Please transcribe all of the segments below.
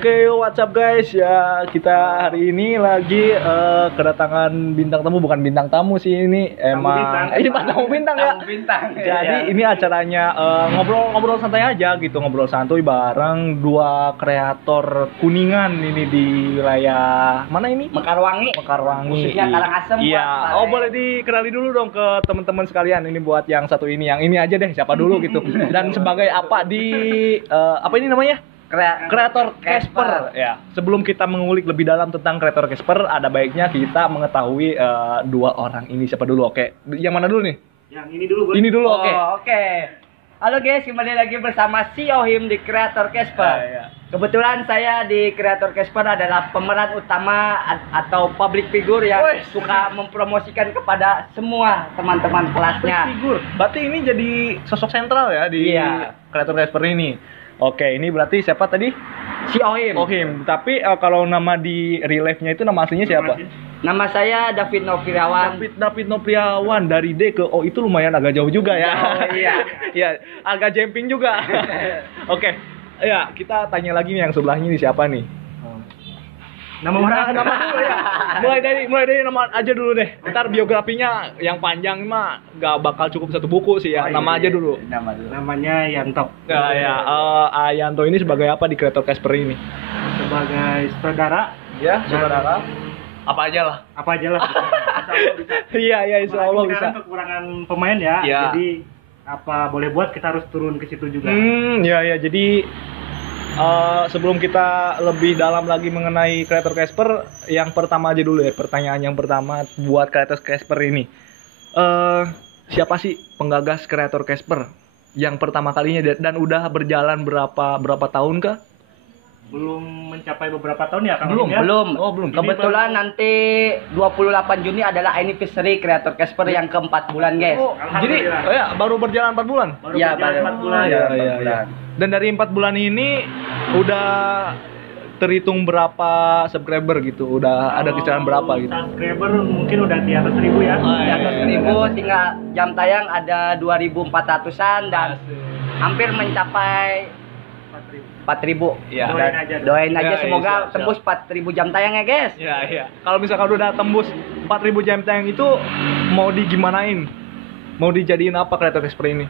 Oke, what's up guys? Ya, kita hari ini lagi kedatangan bintang tamu, bukan bintang tamu sih ini, emang ini tamu bintang ya. Tamu bintang. Jadi ini acaranya ngobrol-ngobrol santai aja gitu, ngobrol santuy bareng dua kreator Kuningan ini di wilayah mana ini? Mekarwangi. Khususnya Karangasem. Iya. Oh, boleh dikenali dulu dong ke teman-teman sekalian. Ini buat yang satu ini, yang ini aja deh, siapa dulu gitu. Dan sebagai apa di apa ini namanya? Kreator Casper ya. Sebelum kita mengulik lebih dalam tentang kreator Casper, ada baiknya kita mengetahui dua orang ini siapa dulu. Oke, yang mana dulu nih? Yang ini dulu, Bro. Ini dulu, oke. Oke. Halo guys, kembali lagi bersama si Ohim di Kreator Casper. Iya. Kebetulan saya di Kreator Casper adalah pemeran utama atau public figure yang suka mempromosikan kepada semua teman-teman kelasnya. Figur. Berarti ini jadi sosok sentral ya di Kreator Casper ini. Oke, ini berarti siapa tadi? Si Ohim. Ohim. Tapi kalau nama di real life-nya itu nama aslinya siapa? Nama saya David Novirawan. David Novirawan dari D ke O itu lumayan agak jauh juga ya. Oh, iya. Ya, agak jumping juga. Oke. Ya, kita tanya lagi nih yang sebelahnya ini siapa nih? Nama orang. Nama dulu ya. Mulai dari nama aja dulu deh. Ntar biografinya yang panjang mah gak bakal cukup satu buku sih ya. Nama aja dulu. Nama dulu. Namanya Yanto. Ya, Yanto ini sebagai apa di Kreator Casper ini? Sebagai saudara. Ya, saudara. Apa aja lah. Iya, insya Allah bisa. Kita kekurangan pemain ya. Jadi apa boleh buat kita harus turun ke situ juga. Ya. Jadi sebelum kita lebih dalam lagi mengenai Kreator Casper, yang pertama aja dulu ya, pertanyaan yang pertama buat Kreator Casper ini, siapa sih penggagas Kreator Casper yang pertama kalinya dan udah berjalan berapa tahun kah? Belum mencapai beberapa tahun ya Kang? Belum. Oh, belum. Kebetulan nanti 28 Juni adalah anniversary Kreator Casper yang ke-4 bulan, guys. Oh, jadi baru berjalan 4 bulan? Iya, baru 4 bulan. Iya. Dan dari 4 bulan ini udah terhitung berapa subscriber gitu? Udah ada kisaran berapa gitu? Subscriber mungkin udah di atas 1000 ya. Di atas 1000, sehingga jam tayang ada 2400-an dan hampir mencapai 4.000. Ya. Doain aja semoga tembus 4.000 jam tayang ya, guys. Iya. Kalau misalkan udah tembus 4.000 jam tayang itu mau digimanain? Mau dijadiin apa Kreator Casper ini?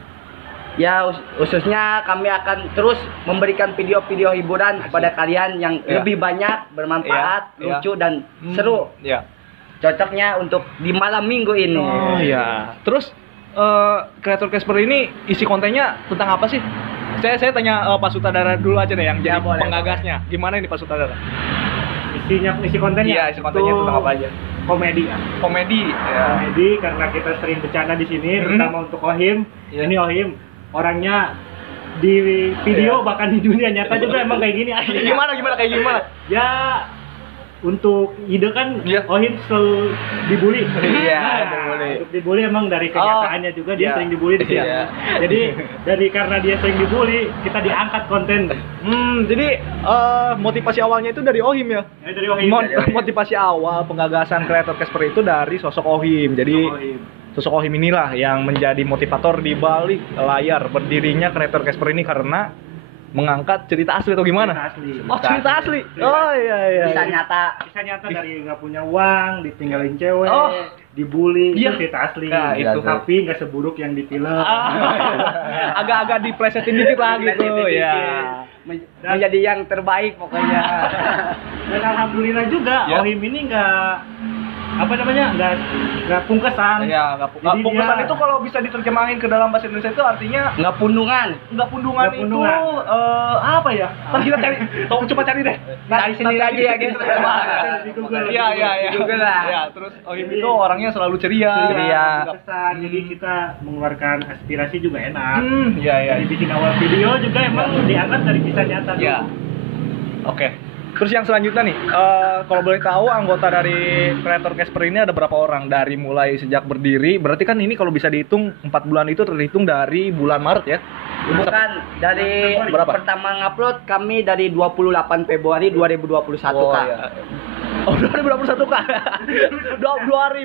Ya, khususnya kami akan terus memberikan video-video hiburan kepada kalian yang lebih banyak, bermanfaat, lucu dan seru. Iya. Cocoknya untuk di malam minggu ini. Oh iya. Terus Kreator Casper ini isi kontennya tentang apa sih? Saya tanya Pak Sutradara dulu aja deh yang jadi penggagasnya. Gimana ini Pak Sutradara? Isi kontennya? Iya, isi kontennya tentang apa aja? Komedi ya. Komedi Karena kita sering bercanda di sini, terutama untuk Ohim. Ini Ohim orangnya di video bahkan di dunia nyata juga emang kayak gini. Gimana kayak gimana? Ya untuk ide kan Ohim selalu dibully. Untuk dibully emang dari kenyataannya juga dia sering dibully di sini. Jadi karena dia sering dibully, kita diangkat konten. Jadi motivasi awalnya itu dari Ohim ya? Dari Ohim. Motivasi awal penggagasan Kreator Casper itu dari sosok Ohim. Jadi sosok Ohim inilah yang menjadi motivator di balik layar berdirinya Kreator Casper ini karena mengangkat cerita asli atau gimana? Cerita asli. Oh iya. Kisah nyata dari nggak punya uang, ditinggalin cewek, dibully, itu cerita asli. Nah, itu. Tapi nggak seburuk yang di film. Agak diplesetin dikit lah gitu ya. Menjadi yang terbaik pokoknya. Dan alhamdulillah juga Ohim ini nggak pungkesan. Iya, nggak pungkesan itu kalau bisa diterjemahin ke dalam bahasa Indonesia itu artinya nggak pundungan itu apa ya? Ntar kita cari, coba cari deh. Cari sendiri aja ya guys. Di Google. Iya. Google lah. Ya, terus Ohim itu orangnya selalu ceria. Kesan, jadi kita mengeluarkan aspirasi juga enak. Iya. Jadi bikin awal video juga emang diangkat dari kisah nyata. Iya. Oke. Terus yang selanjutnya nih, kalau boleh tahu anggota dari Kreator Casper ini ada berapa orang dari mulai sejak berdiri? Berarti kan ini kalau bisa dihitung 4 bulan itu terhitung dari bulan Maret ya? Bukan, dari pertama ngupload kami dari 28 Februari 2021 Kak. Iya. Oh 2021 Kak. 2021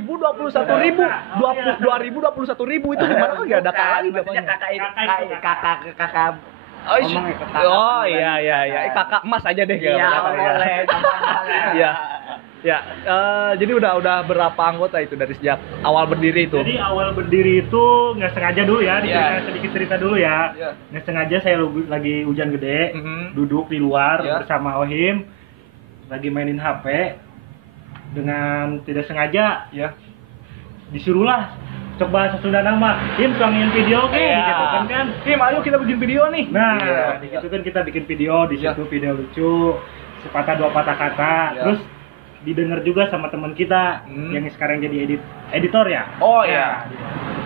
ribu itu gimana kan enggak ada kakak lagi kakak Oh iya. Kakak Mas aja deh. Iya, boleh. Iya. Ya, jadi udah berapa anggota itu dari sejak awal berdiri itu? Jadi awal berdiri itu nggak sengaja dulu ya, sedikit cerita dulu ya. Nggak sengaja saya lagi hujan gede, duduk di luar bersama Ohim, lagi mainin HP. Dengan tidak sengaja, disuruhlah coba sesudah nama, Him suangin video gitu kan. Him, ayo kita bikin video nih. Nah, di situ kan kita bikin video, di situ video lucu, sepatah dua patah kata, terus didengar juga sama teman kita yang sekarang jadi editor ya. Oh iya.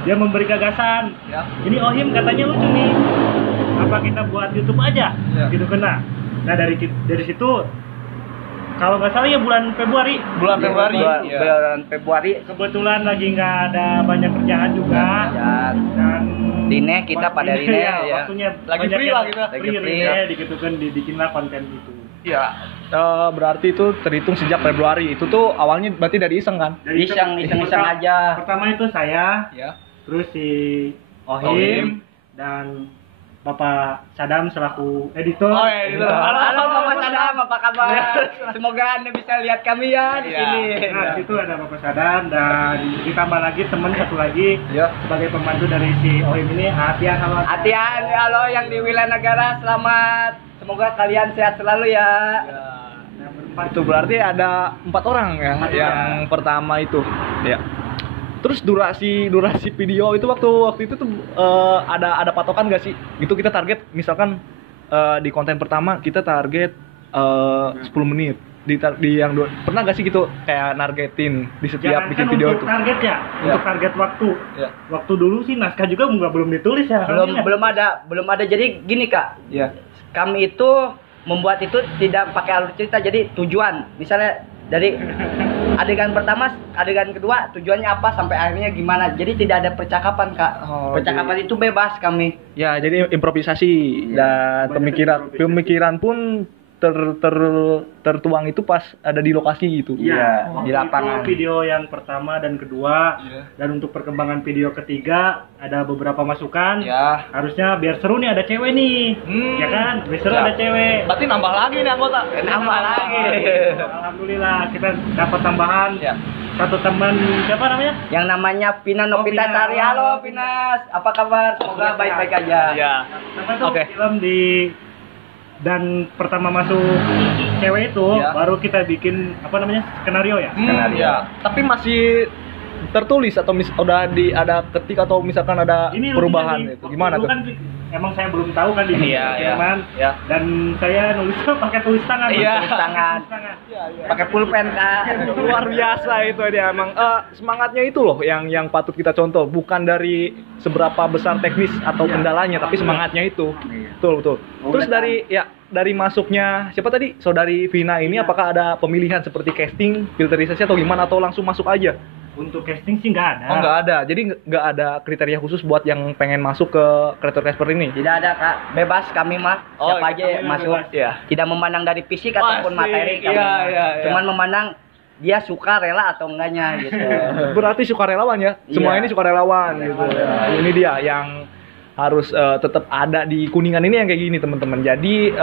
Dia memberi gagasan. Ini Ohim katanya lucu nih. Apa kita buat YouTube aja? Gitu kan. Nah, dari situ kalau nggak salah ya bulan Februari. Bulan Februari. Kebetulan lagi nggak ada banyak kerjaan juga. Dan Dine kita pada Dine ya. Waktunya lagi free lah kita. Free gitu kan dibikinlah konten itu. Iya. Berarti itu terhitung sejak Februari. Itu tuh awalnya berarti dari iseng kan? Iseng aja. Pertama itu saya, terus si Ohim dan Bapak Sadam selaku editor. Oh, editor. Halo Bapak Sadam, apa kabar? Semoga Anda bisa lihat kami ya di sini. Nah, di situ ada Bapak Sadam dan ditambah lagi teman satu lagi sebagai pembantu dari si Ohim ini, Atian. Halo yang di wilayah negara, selamat. Semoga kalian sehat selalu ya. Itu berarti ada 4 orang ya yang pertama itu. Ya. Terus durasi video itu waktu itu tuh ada patokan gak sih? Gitu kita target misalkan di konten pertama kita target 10 menit. Di yang pernah gak sih gitu kayak nargetin di setiap bikin video itu? Untuk target waktu. Waktu dulu sih naskah juga belum ditulis ya. Belum ada. Jadi gini Kak. Kami itu membuat itu tidak pakai alur cerita, jadi tujuan. Misalnya dari adegan pertama, adegan kedua tujuannya apa sampai akhirnya gimana. Jadi tidak ada percakapan Kak. Percakapan itu bebas kami. Ya, jadi improvisasi dan pemikiran pun tertuang itu pas ada di lokasi gitu. Iya, di lapangan. Itu video yang pertama dan kedua. Dan untuk perkembangan video ketiga ada beberapa masukan. Harusnya biar seru nih ada cewek nih. Ya kan? Biar seru ada cewek. Berarti nambah lagi nih anggota. Nambah lagi. Alhamdulillah kita dapat tambahan. Satu teman siapa namanya? Yang namanya Pina Novita Sari. Halo Pinas, apa kabar? Semoga baik-baik aja. Oke. Film dan pertama masuk cewek itu baru kita bikin skenario ya. Tapi masih tertulis atau udah ada ketik atau misalkan ada perubahan itu gimana tuh? Kan emang saya belum tahu kan di film. Dan saya nulis pakai tulis tangan. Pakai pulpen Kak. Luar biasa itu dia emang semangatnya itu loh yang patut kita contoh, bukan dari seberapa besar teknis atau kendalanya tapi semangatnya itu. Betul. Terus dari masuknya siapa tadi? Saudari Vina ini apakah ada pemilihan seperti casting, filterisasi atau gimana atau langsung masuk aja? Untuk casting sih nggak ada. Oh nggak ada, jadi nggak ada kriteria khusus buat yang pengen masuk ke Kreator Casper ini? Tidak ada Kak, bebas kami mah, siapa aja masuk. Tidak memandang dari fisik ataupun materi kami. Cuman memandang dia suka rela atau enggaknya gitu. Berarti sukarelawan ya? Semua ini sukarelawan gitu. Ini dia yang harus tetap ada di Kuningan ini yang kayak gini teman-teman. Jadi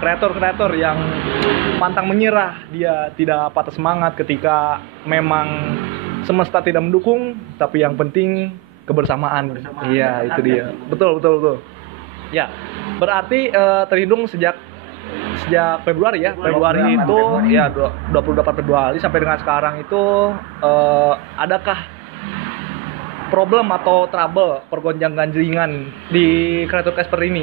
kreator-kreator yang pantang menyerah, dia tidak patah semangat ketika memang semesta tidak mendukung, tapi yang penting kebersamaan. Iya, itu dia. Betul. Ya, berarti terhitung sejak Februari ya. Februari itu ya 28 Februari sampai dengan sekarang itu adakah problem atau trouble pergonjang-ganjingan di Kreator Casper ini?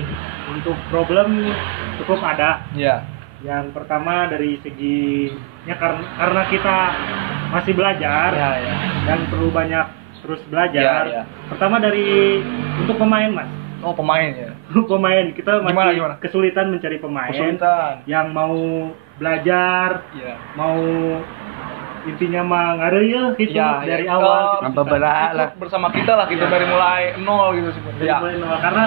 Untuk problem cukup ada. Iya. Yang pertama dari segi karena kita masih belajar dan perlu banyak terus belajar. Pertama dari untuk pemain Mas. Oh pemain ya. Pemain kita masih gimana? Kesulitan mencari pemain yang mau belajar, mau intinya mah ngareuy gitu dari awal gitu. Bersama kita lah gitu dari mulai nol gitu sebenarnya. Mulai nol karena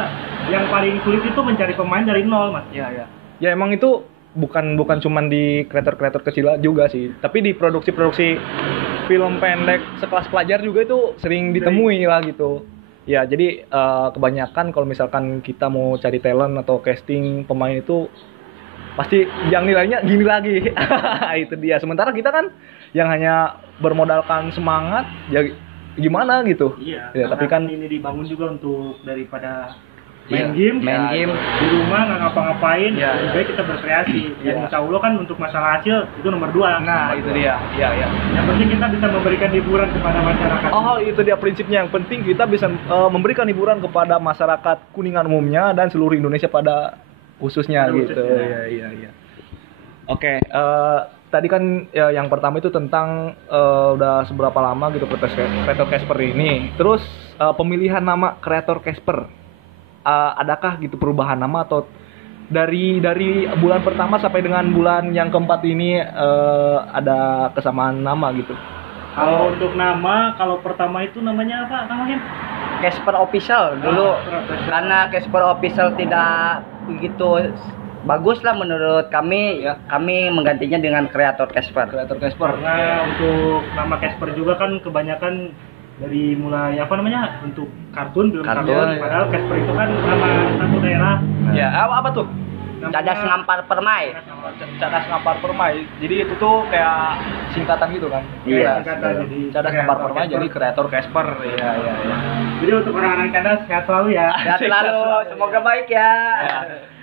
yang paling sulit itu mencari pemain dari nol Mas. Ya emang itu bukan cuman di kreator kecil juga sih, tapi di produksi film pendek sekelas pelajar juga itu sering ditemui lah gitu. Ya, jadi kebanyakan kalau misalkan kita mau cari talent atau casting pemain itu pasti yang nilainya gini lagi. Itu dia. Sementara kita kan yang hanya bermodalkan semangat, ya gimana gitu. Iya. Ya, tapi kan ini dibangun juga untuk daripada Iya, main game di rumah nggak ngapa-ngapain, Iya, lebih baik kita berkreasi. Iya. Dan insya Allah kan untuk masalah hasil itu nomor 2. nah, itu dia. Iya, iya. Yang penting kita bisa memberikan hiburan kepada masyarakat. Oh, itu dia prinsipnya. Yang penting kita bisa memberikan hiburan kepada masyarakat Kuningan umumnya dan seluruh Indonesia pada khususnya gitu. Iya, iya, iya. Oke, tadi kan yang pertama itu tentang udah seberapa lama gitu kreator Casper ini. Terus pemilihan nama kreator Casper. Adakah gitu perubahan nama atau dari bulan pertama sampai dengan bulan yang keempat ini ada kesamaan nama gitu? Kalau untuk nama, kalau pertama itu namanya apa namanya? Casper Official dulu. Karena Casper Official tidak begitu bagus lah menurut kami, Ya. kami menggantinya dengan kreator Casper. Kreator Casper. Karena untuk nama Casper juga kan kebanyakan dari mulai apa namanya untuk kartun, film Kartun, kartun. ya. Padahal Casper itu kan nama satu daerah. Ya, apa tuh? Namanya- Cadas Ngampar Permai. Cadas Ngampar Permai. Jadi itu tuh kayak singkatan gitu kan? Iya, singkatan. Jadi Cadas kreator Ngampar Permai Casper. jadi kreator Casper. Iya, iya, iya. Jadi untuk orang-orang Cadas sehat selalu ya. Ya selalu, semoga baik ya. Ya.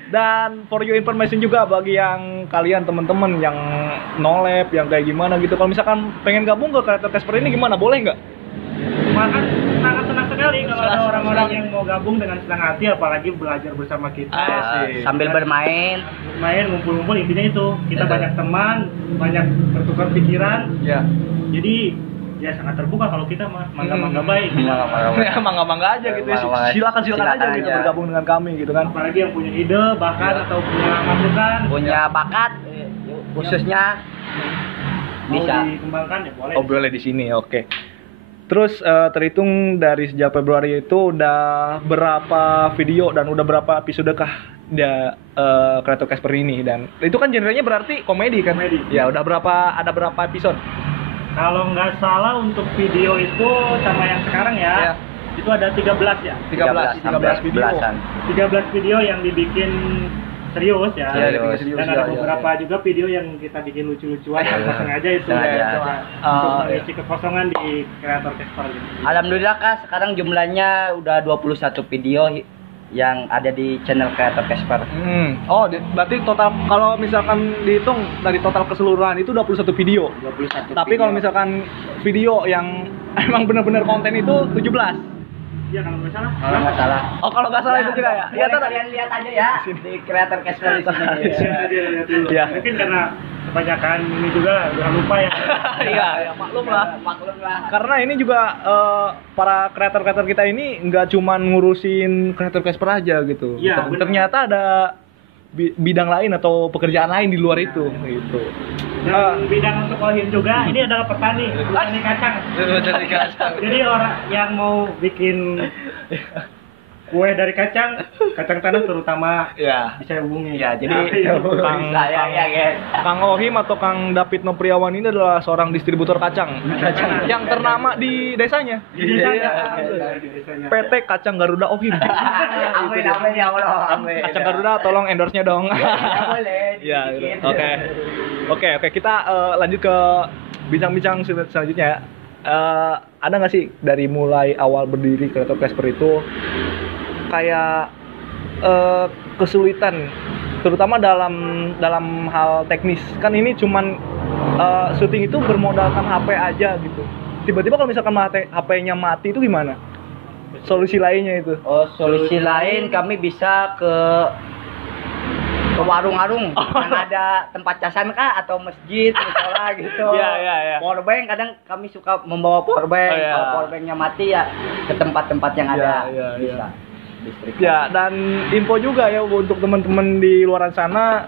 Dan for your information juga bagi yang kalian teman-teman yang nolep, yang kayak gimana gitu. Kalau misalkan pengen gabung ke kreator Casper ini gimana? Boleh nggak? Makan sangat senang sekali kalau ada Senang orang-orang sekali. yang mau gabung dengan senang hati, apalagi belajar bersama kita. Asik. Sambil bermain. Main ngumpul-ngumpul, intinya itu kita Betul. banyak teman, banyak bertukar pikiran. Ya. Jadi ya sangat terbuka kalau kita mah mangga-mangga baik. Ya mangga-mangga aja gitu. Mangga-mangga. Silakan aja Silakan gitu aja. bergabung dengan kami gitu kan. Apalagi yang punya ide bahkan Ya. atau punya masukan Punya bakat khususnya mau bisa. dikembangkan ya boleh. Oh, boleh di sini. Oke. Terus terhitung dari sejak Februari itu udah berapa video dan udah berapa episode kah kreator Casper ini, dan itu kan genrenya berarti komedi kan? Komedi. Ya, ada berapa episode? Kalau nggak salah untuk video itu sama yang sekarang ya, Ya. itu ada 13 ya. 13 video. belasan. 13 video yang dibikin serius ya. Iya, Serius. serius, Dan ya, ada ya, beberapa ya. juga video yang kita bikin lucu-lucuan Iya. tanpa sengaja itu Sengaja. ya, untuk Ah, mengisi kekosongan di kreator Casper gitu. Alhamdulillah Kak, sekarang jumlahnya udah 21 video yang ada di channel kreator Casper. Oh, berarti total kalau misalkan dihitung dari total keseluruhan itu 21 video. 21 Tapi kalau video. misalkan video yang emang bener-bener konten itu 17. Iya kalau nggak salah. Kalau nggak salah. Oh, kalau nggak salah itu juga ya. Boleh kalian lihat aja ya di kreator Casper di sini. Lihat dulu. Iya. Mungkin karena kebanyakan ini juga udah lupa ya. Iya, ya, maklum lah. Maklum lah. Karena ini juga para kreator-kreator kita ini nggak cuman ngurusin kreator Casper aja gitu. Iya, benar. Ternyata ada bidang lain atau pekerjaan lain di luar itu gitu. Dan bidang untuk Ohim juga ini adalah petani kacang. Jadi orang yang mau bikin kue dari kacang tanah terutama Ya. bisa hubungi. Ya, jadi Nah, Kang, Saya ya, guys. Kang Ohim atau Kang David Nopriawan ini adalah seorang distributor kacang yang ternama di desanya. di desanya. Iya. Di desanya. PT Kacang Garuda Ohim. Amin amin ya Allah. Amin. Kacang Garuda tolong endorse-nya dong. Ya boleh. Ya, gitu. dikit. Oke, kita lanjut ke bincang-bincang selanjutnya ya. Ada nggak sih dari mulai awal berdiri kreator Casper itu kayak kesulitan, terutama dalam hal teknis? Kan ini cuman syuting itu bermodalkan HP aja gitu. Tiba-tiba kalau misalkan HP-nya mati itu gimana? Solusi lainnya itu? Oh, solusi lain kami bisa ke warung-warung yang ada tempat casan kah atau masjid misalnya gitu. Iya. Powerbank kadang kami suka membawa powerbank. Oh, iya. Kalau powerbanknya mati ya ke tempat-tempat yang ada. Iya. Bisa. Listrik. Ya, dan info juga ya untuk teman-teman di luar sana,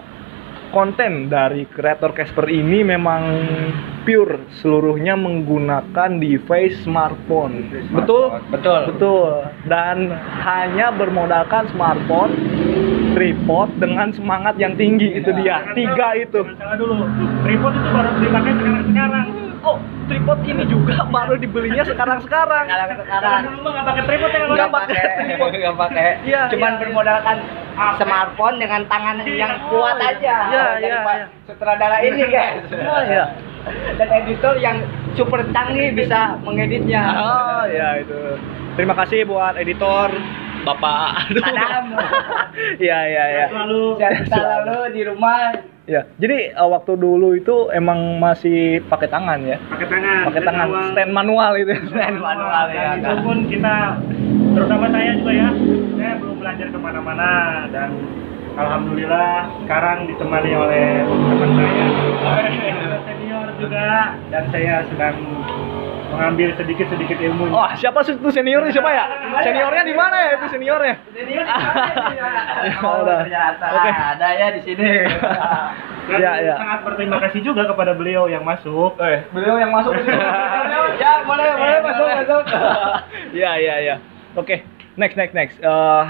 konten dari kreator Casper ini memang pure seluruhnya menggunakan device smartphone. Betul? Betul. Dan hanya bermodalkan smartphone, tripod dengan semangat yang tinggi, itu dia. Jangan 3 salah- itu. Jangan salah dulu. Tripod itu baru dipakai sekarang. Oh, tripod ini juga baru dibelinya sekarang. Sekarang dulu mah nggak pakai tripod ya kalau nggak pakai. Iya, Cuman bermodalkan smartphone dengan tangan yang kuat aja. Iya. Sutradara ini guys. Iya. Dan editor yang super canggih bisa mengeditnya. Oh ya itu. Terima kasih buat editor Bapak. Adam. Iya. Selalu di rumah. Ya, jadi waktu dulu itu emang masih pakai tangan ya. Pakai tangan stand manual itu. Stand manual ya. Dan itu pun kita, terutama saya juga ya, saya belum belajar kemana-mana dan alhamdulillah sekarang ditemani oleh teman saya senior juga dan saya sedang mengambil sedikit ilmu. Oh, siapa itu seniornya siapa ya? Seniornya di mana ya itu seniornya? Ternyata ada ya di sini. Iya. Sangat berterima kasih juga kepada beliau yang masuk. Beliau yang masuk ke sini. Ya, boleh masuk. Iya. Oke, next.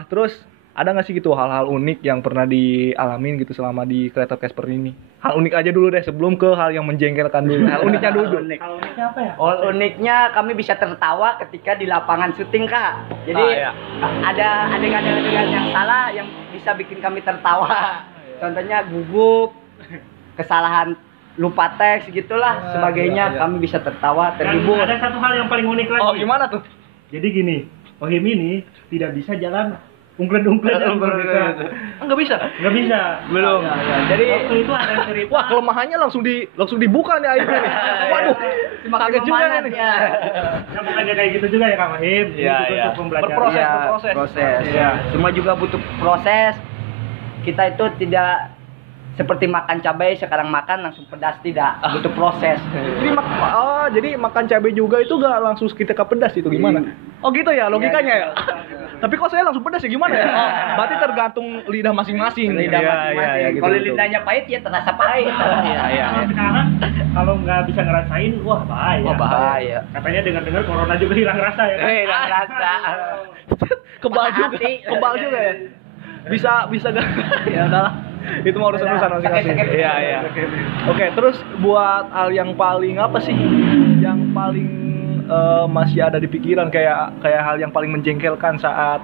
Terus ada nggak sih gitu hal-hal unik yang pernah dialamin gitu selama di Creator Casper ini? Hal unik aja dulu deh sebelum ke hal yang menjengkelkan dulu. Hal uniknya dulu. Hal uniknya apa ya? Uniknya kami bisa tertawa ketika di lapangan syuting, Kak. Jadi ada adegan-adegan yang salah yang bisa bikin kami tertawa. Contohnya gugup, kesalahan lupa teks gitulah sebagainya. Kami bisa tertawa, terhibur. Dan ada satu hal yang paling unik lagi. Oh, gimana tuh? Jadi gini, Ohim ini tidak bisa jalan ungklet-ungklet. Nggak bisa. Belum. Jadi Waktu itu ada cerita. Wah, kelemahannya langsung dibuka nih akhirnya nih. Waduh, kaget juga nih. ya. Ya bukannya kayak gitu juga ya Kang Ohim. Ini Iya, juga iya. untuk pembelajaran. Berproses. Iya. Cuma juga butuh proses. Kita itu tidak seperti makan cabai sekarang makan langsung pedas, tidak, butuh proses. Jadi makan cabai juga itu gak langsung kita ke pedas itu gimana? Oh gitu ya logikanya ya. Tapi kok saya langsung pedas ya gimana ya? Oh, berarti tergantung lidah masing-masing. Masing-masing. Gitu, Kalau gitu. lidahnya pahit ya terasa pahit. Iya. Kalau sekarang kalau nggak bisa ngerasain, wah bahaya. Oh, bahaya. Katanya dengar-dengar corona juga hilang rasa ya. Hilang rasa. Kebal Patah juga ya. Bisa gak? Ya udahlah. Itu mau urusan masing-masing. Iya. Oke, terus buat hal yang paling apa sih? Yang paling masih ada di pikiran kayak hal yang paling menjengkelkan saat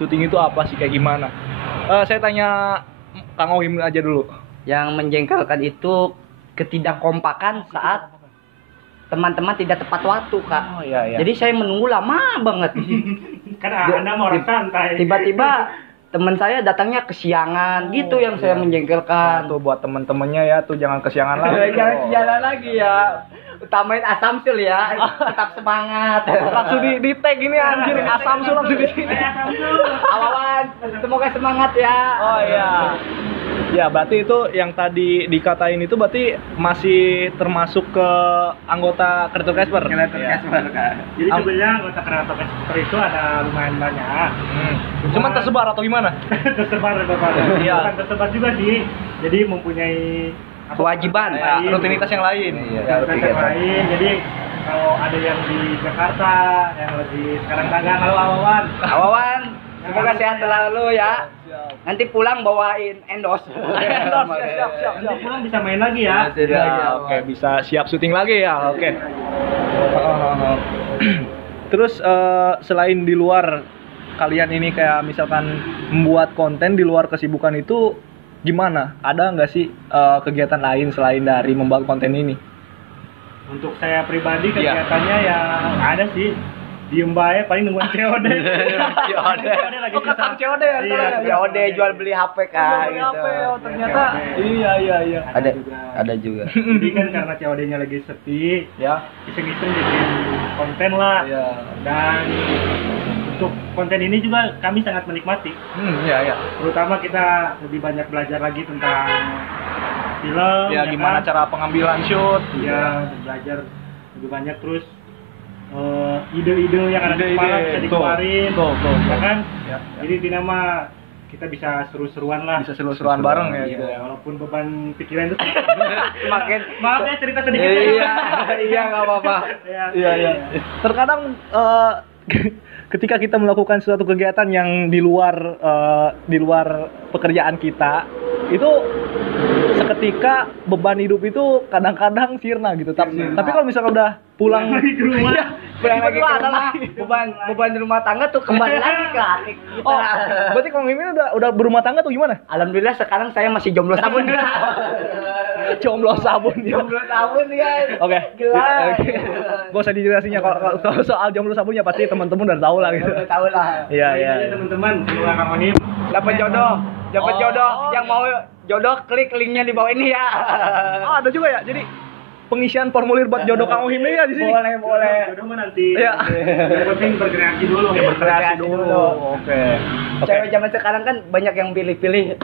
syuting itu apa sih, kayak gimana? Saya tanya Kang Ohim aja dulu. Yang menjengkelkan itu ketidakkompakan saat teman-teman tidak tepat waktu, Kak. Oh iya. Jadi saya menunggu lama banget. Karena Anda mau orang santai. Tiba-tiba teman saya datangnya kesiangan, gitu yang saya menjengkelkan. Tuh buat temen-temennya ya, tuh jangan kesiangan lagi. Jangan kesiangan lagi ya. Utamain Asamsul ya, tetap semangat. Langsung di tag ini anjir, Asamsul langsung di sini. Awawan, semoga semangat ya. Oh iya. Ya, berarti itu yang tadi dikatain itu berarti masih termasuk ke anggota Creator Casper. Jadi sebenarnya anggota Creator Casper itu ada lumayan banyak. Cuman tersebar atau gimana? tersebar. Iya. Bukan tersebar juga sih. Jadi mempunyai Kewajiban, Ya, rutinitas yang lain. rutinitas yang lain. Jadi kalau ada yang di Jakarta yang lagi sekarang dagang, halo Awawan. Awawan, semoga sehat selalu ya. Nanti pulang bawain endos. Siap. Nanti pulang bisa main lagi ya. Oke, bisa siap syuting lagi ya. Oke. Terus selain di luar kalian ini kayak misalkan membuat konten di luar kesibukan itu gimana? Ada nggak sih kegiatan lain selain dari membuat konten ini? Untuk saya pribadi kegiatannya ya ada sih. Diem bae paling nungguin COD. COD. lagi Oh, ketang COD ya? Iya, COD jual beli HP Kak. Beli Gitu. HP, oh ternyata. Iya. Ada juga. Jadi kan karena COD-nya lagi sepi, Ya. iseng-iseng bikin konten lah. Iya. Dan untuk konten ini juga kami sangat menikmati. Iya. Terutama kita lebih banyak belajar lagi tentang film. Ya, gimana kan? cara pengambilan shoot? Ya, belajar lebih banyak terus ide-ide yang ada di kepala bisa dikeluarin. Betul. Ya kan? Ya. Jadi dinama kita bisa seru-seruan lah. Bisa seru-seruan bareng ya Iya, gitu ya. walaupun beban pikiran itu Semakin maaf ya cerita sedikit. Iya nggak apa-apa. Iya. Terkadang ketika kita melakukan suatu kegiatan yang di luar pekerjaan kita, itu ketika beban hidup itu kadang-kadang sirna gitu. Tapi kalau misalkan udah pulang lagi ke rumah, pulang lagi ke rumah, beban rumah tangga tuh kembali lagi ke hati kita. Oh, berarti Kang Ohim ini udah berumah tangga tuh gimana? Alhamdulillah sekarang saya masih jomblo sabun. Jomblo sabun ya. Jomblo sabun ya. Oke. Gila. Gak usah dijelasinnya kalau soal jomblo sabunnya pasti teman-teman udah tahu lah gitu. Udah tahu lah. Iya, iya. Teman-teman, semoga Kang Ohim Dapat jodoh, yang mau jodoh klik linknya di bawah ini ya. Oh, ada juga ya. Jadi pengisian formulir buat jodoh Kang Ohim ya di sini. Boleh. jodoh mah nanti. Iya. Yang penting berkreasi dulu. Berkreasi dulu. Oke. Cewek zaman sekarang kan banyak yang pilih-pilih.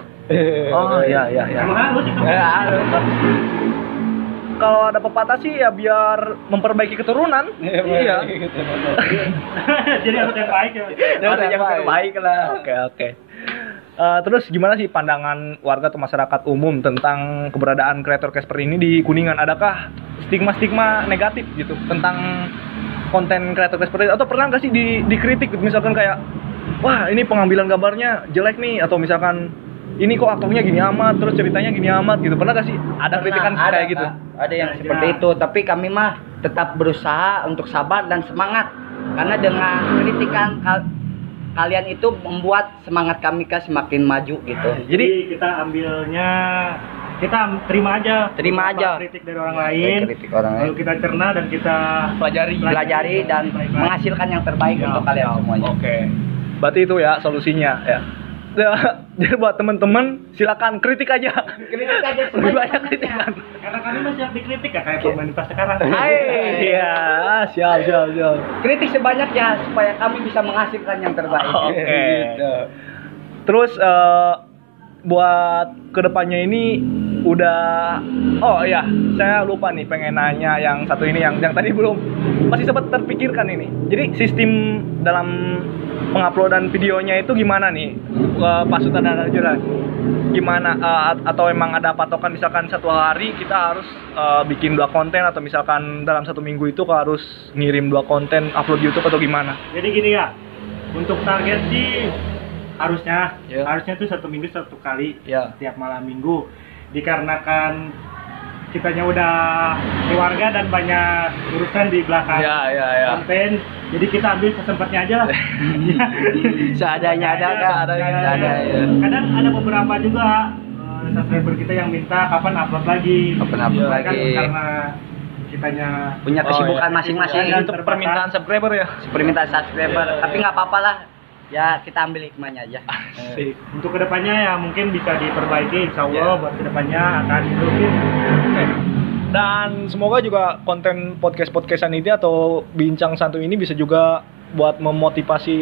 Oh, iya. Emang harus itu. Kalau ada pepatah sih ya biar memperbaiki keturunan. Iya. Jadi harus yang baik ya. Harus yang terbaik lah. Oke. Terus gimana sih pandangan warga atau masyarakat umum tentang keberadaan kreator Casper ini di Kuningan? Adakah stigma-stigma negatif gitu tentang konten kreator Casper ini? Atau pernah nggak sih dikritik gitu? Misalkan kayak, wah ini pengambilan gambarnya jelek nih, atau misalkan ini kok aktornya gini amat, terus ceritanya gini amat gitu. Pernah nggak sih ada kritikan kayak gitu? Ada yang seperti itu, tapi kami mah tetap berusaha untuk sabar dan semangat. Karena dengan kritikan kalian itu membuat semangat kami semakin maju gitu. Jadi kita terima aja kritik dari orang lain, lalu kita cerna dan kita pelajari dan menghasilkan yang terbaik untuk kalian semuanya. Oke. Berarti itu ya solusinya ya. Jadi buat teman-teman silakan kritik aja. Kritik aja, lebih banyak kritikan. Karena kami masih dikritik ya kayak pemerintah sekarang. Iya, siap. Kritik sebanyak ya supaya kami bisa menghasilkan yang terbaik. Oke. Gitu. Terus buat kedepannya ini udah, oh iya, saya lupa nih pengen nanya yang satu ini yang tadi belum masih sempat terpikirkan ini. Jadi sistem dalam penguploadan videonya itu gimana nih, Pak Sutradara jelas gimana, atau emang ada patokan misalkan satu hari kita harus bikin 2 konten, atau misalkan dalam 1 minggu itu harus ngirim 2 konten upload YouTube atau gimana? Jadi gini ya, untuk target sih harusnya tuh 1 minggu 1 kali tiap malam minggu, dikarenakan kitanya udah keluarga dan banyak urusan di belakang konten, jadi kita ambil kesempatnya aja lah. Seadanya ada. Kadang ada beberapa juga subscriber kita yang minta kapan upload lagi. Kan karena kitanya punya kesibukan masing-masing. Untuk permintaan subscriber ya. Tapi nggak apa-apa lah. Ya kita ambil hikmahnya aja. Untuk kedepannya ya mungkin bisa diperbaiki, insya Allah buat kedepannya akan improve. Dan semoga juga konten podcastan ini atau bincang santuy ini bisa juga buat memotivasi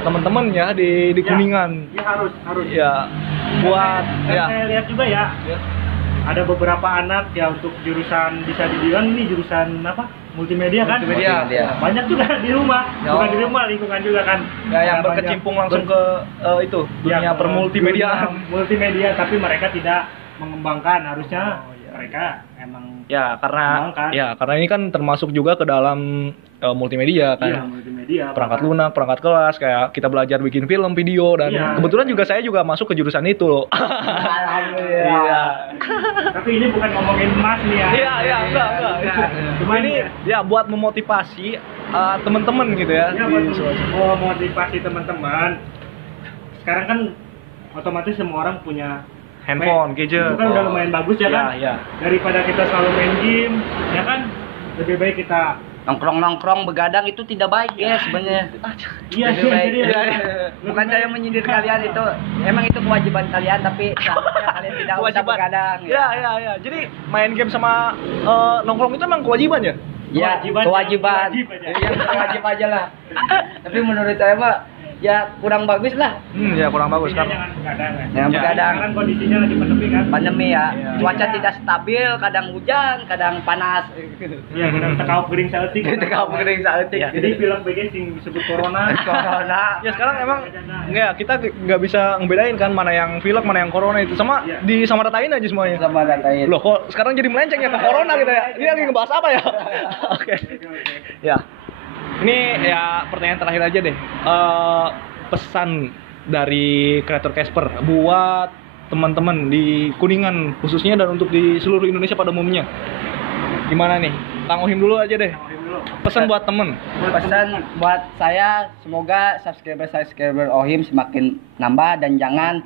teman-teman ya di Kuningan. Ya harus. Ya buat Saya lihat juga ya. Ada beberapa anak ya untuk jurusan, bisa dibilang ini jurusan apa? Multimedia kan? Multimedia. Banyak juga di rumah, bukan di rumah, lingkungan juga kan. Ya, yang berkecimpung langsung ke itu dunia permultimediaan. Multimedia, tapi mereka tidak mengembangkan. Harusnya mereka emang karena ini kan termasuk juga ke dalam multimedia kan. Iya, multimedia. Perangkat lunak, perangkat kelas, kayak kita belajar bikin film, video, dan kebetulan juga saya juga masuk ke jurusan itu loh. Alhamdulillah. Iya. Tapi ini bukan ngomongin emas nih ya. Iya, enggak. Cuma ini ya buat memotivasi teman-teman gitu ya. Iya, buat memotivasi teman-teman. Sekarang kan otomatis semua orang punya handphone, gadget. Itu kan udah lumayan bagus ya kan? Iya. Daripada kita selalu main game, ya kan? Lebih baik kita nongkrong begadang itu tidak baik ya sebenarnya. Iya. Bukan saya menyindir kalian, itu emang itu kewajiban kalian, tapi seharusnya kalian tidak usah begadang. Iya. Jadi main game sama nongkrong itu emang kewajiban ya? Ya, kewajiban. Wajib aja lah. Tapi menurut saya mah ya kurang bagus lah. Ya kurang bagus kan. Jangan begadang ya. Jangan begadang. Sekarang kondisinya lagi pandemi kan. Pandemi ya. Cuaca tidak stabil, kadang hujan, kadang panas. Iya, kadang tekaup gering saeutik. Jadi film BG sing disebut corona. Ya sekarang emang kita nggak bisa ngebedain kan mana yang pilek, mana yang corona itu, sama disamaratain aja semuanya. Samaratain. Loh kok sekarang jadi melenceng ya ke corona gitu ya? Ini lagi ngebahas apa ya? Oke. Ya. Ini ya pertanyaan terakhir aja deh. Pesan dari kreator Casper buat teman-teman di Kuningan khususnya dan untuk di seluruh Indonesia pada umumnya? Gimana nih? Kang Ohim dulu aja deh. Pesan buat temen. Pesan buat saya, semoga subscriber Ohim semakin nambah dan jangan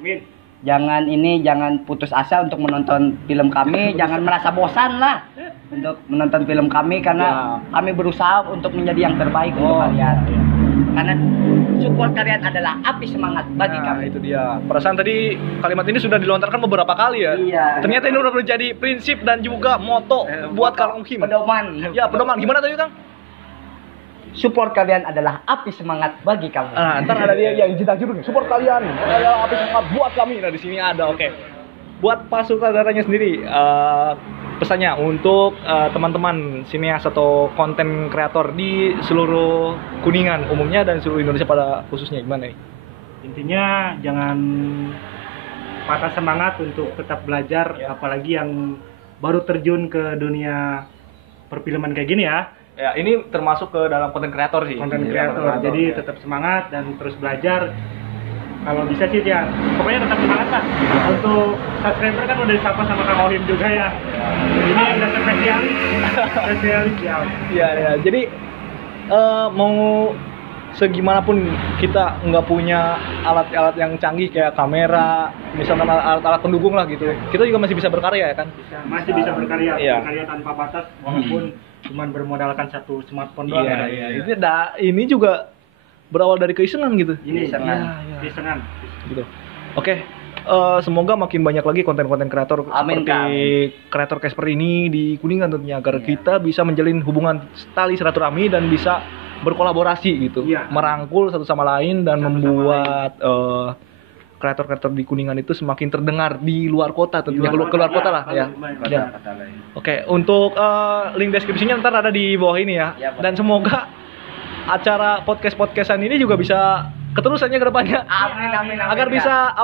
putus asa untuk menonton film kami, jangan merasa bosan lah untuk menonton film kami karena kami berusaha untuk menjadi yang terbaik untuk kalian. Karena support kalian adalah api semangat bagi kami. Itu dia. Perasaan tadi kalimat ini sudah dilontarkan beberapa kali ya. Iya. Ternyata ini udah menjadi prinsip dan juga moto buat Kang Ohim. Pedoman. Ya, pedoman. Gimana tadi, Kang? Support kalian adalah api semangat bagi kami. Ntar ada dia yang cinta judul nih. Support kalian adalah api semangat buat kami. Nah, di sini ada. Oke. Buat Pak Sutradaranya sendiri, pesannya untuk teman-teman sineas atau konten kreator di seluruh Kuningan umumnya dan seluruh Indonesia pada khususnya gimana nih? Intinya jangan patah semangat untuk tetap belajar, apalagi yang baru terjun ke dunia perfilman kayak gini ya. Ya, ini termasuk ke dalam konten kreator sih. Konten kreator. Jadi tetap semangat dan terus belajar. Kalau bisa sih ya, pokoknya tetap semangat lah. Untuk subscriber kan udah disapa sama Kang Ohim juga ya. Ini udah spesialis ya. Iya. Jadi mau segimanapun kita nggak punya alat-alat yang canggih kayak kamera, misalnya alat-alat pendukung lah gitu, kita juga masih bisa berkarya ya kan? Masih bisa berkarya, berkarya tanpa batas, walaupun cuma bermodalkan satu smartphone doang. Iya. Ini juga berawal dari keisengan gitu. Keisengan. Gitu. Oke. Semoga makin banyak lagi konten-konten kreator seperti kreator Casper ini di Kuningan tentunya agar kita bisa menjalin hubungan tali silaturahmi dan bisa berkolaborasi gitu, merangkul satu sama lain dan membuat kreator-kreator di Kuningan itu semakin terdengar di luar kota tentunya, keluar kota lah ya. Oke, untuk link deskripsinya ntar ada di bawah ini ya. Dan semoga acara podcastan ini juga bisa keterusannya ke depannya. Amin. Agar bisa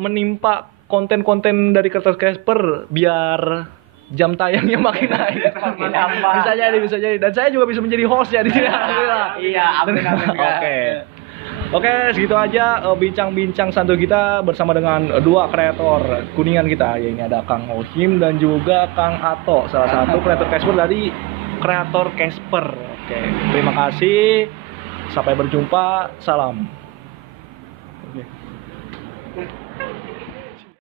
menimpa konten-konten dari kreator Casper biar jam tayangnya makin naik. Bisa jadi. Dan saya juga bisa menjadi host ya di sini. Iya, amin. Oke, segitu aja bincang-bincang santuy kita bersama dengan dua kreator Kuningan kita. Ya, ini ada Kang Ohim dan juga Kang Ato, salah satu kreator Casper dari kreator Casper. Oke, terima kasih. Sampai berjumpa. Salam. Oke.